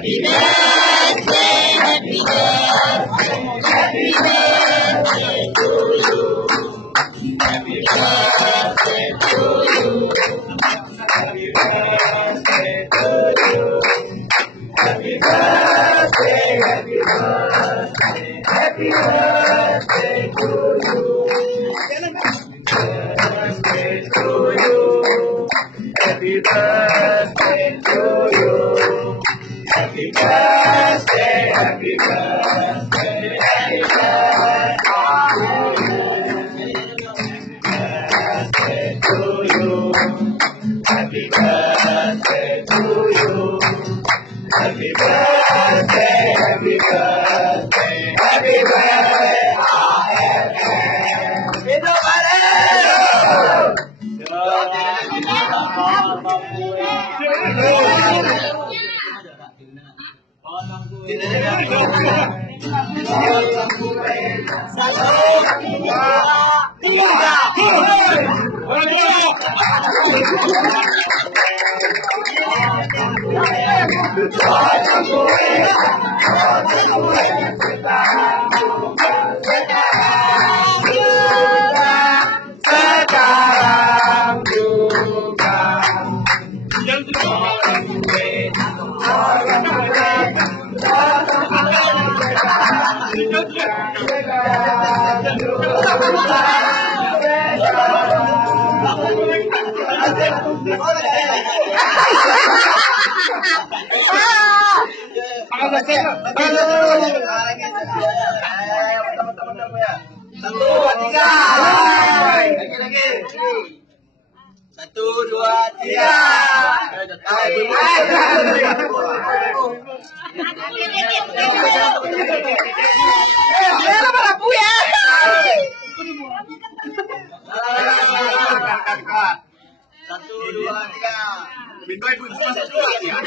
Happy birthday, happy birthday, happy birthday to you. Happy birthday to you. Happy birthday to you. Happy birthday, happy birthday, happy birthday to you. Birthday to you. Happy birthday to you. Happy birthday, happy birthday, happy birthday to you. Happy birthday to you. Happy birthday, happy birthday, happy Sekarang juga Satu, dua, tiga. Lagi. 1, 2, 3. Satu, dua, tiga. Bintang ibu satu, dua, tiga.